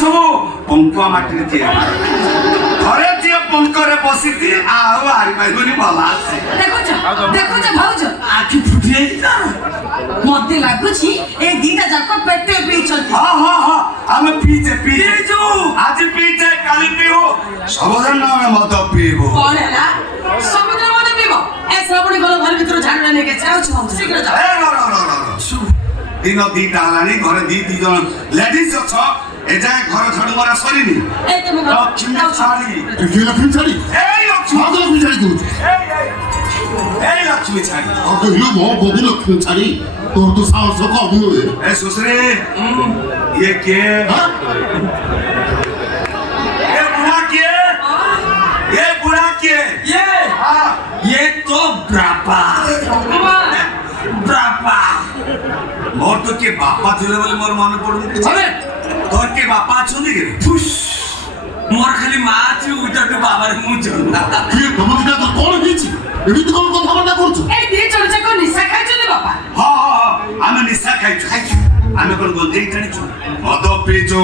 ସବୁ ପଙ୍କୁଆ ମାଟିରେ ତିଆରି ଘରେ ଯିଏ ପଙ୍କରେ ବସିଛି ଆଉ ହାରିପାରିବନି ଭଲ ଆସେ ଦେଖୁଛ ଭାଉଜ ଆଖି ଫୁଟି ଯାଇଛି ତାର ମତେ ଲାଗୁଛି ଏ ଦିଟା ଯାକ ପେଟେ ପିଇଛନ୍ତି। ହଁ ହଁ ହଁ ଆମେ ପିଇଛେ ଆଜି ପିଇଛେ କାଲି ପିଇବୁ ସବୁଦିନ ଆମେ ମଦ ପିଇବୁ କଣ ହେଲା ସମୁଦ୍ର ମତେ ପିଇବ ଏ ଶ୍ରାବଣୀ ଗଲ ଘର ଭିତରୁ ଝାଡୁଟା ନେଇକି ଯାଉଛି ଭାଉଜ ଶୀଘ୍ର ଯାଅ। ଦିନ ଦିଟା ହେଲାଣି ଘରେ ଦି ଜଣ ଲେଡିଜ ଅଛ ଏଯାଏ ଘର ଝାଡୁ ମରା ସରିନି এই তুমি ଲକ୍ଷ୍ମୀ ଛାଡ଼ି কি লক্ষ্মী ছাড়ি এই লক্ষ্মী মাকে লক্ষ্মী ছাড়ি কହୁଛୁ এই লক্ষ্মী ছাড়ি ଆଉ କହିଲୁ ମୋ ବଧି ଲକ୍ଷ୍ମୀ ଛାଡି ତୋର ତ ସାହସ କମ ନୁହେଁ ए सुसरे ये के ये बुढ़ा के ये तो ब्रापा मोर तो के बापा ଥିଲେ ବୋଲି ମୋର ମନେ ପଡୁନି হবে তোর কে বাপা ଅଛନ୍ତି କି ফুস মোর খালি মা আছে উইটাটো বাবার মুখ জন্না কি ତମ ଦିଟା ତ କଣ ହେଇଛି ଏମିତି କଣ କଥାବାର୍ତ୍ତା କରୁଛୁ এই ଦି ଜଣ ଯାକ ନିଶା ଖାଇଛନ୍ତି ବାପା। ହଁ ହଁ ଆମେ ନିଶା ଖାଇଛୁ ଆମେ କଣ ଗଞ୍ଜେଇ ଟାଣିଛୁ ମଦ ପିଇଛୁ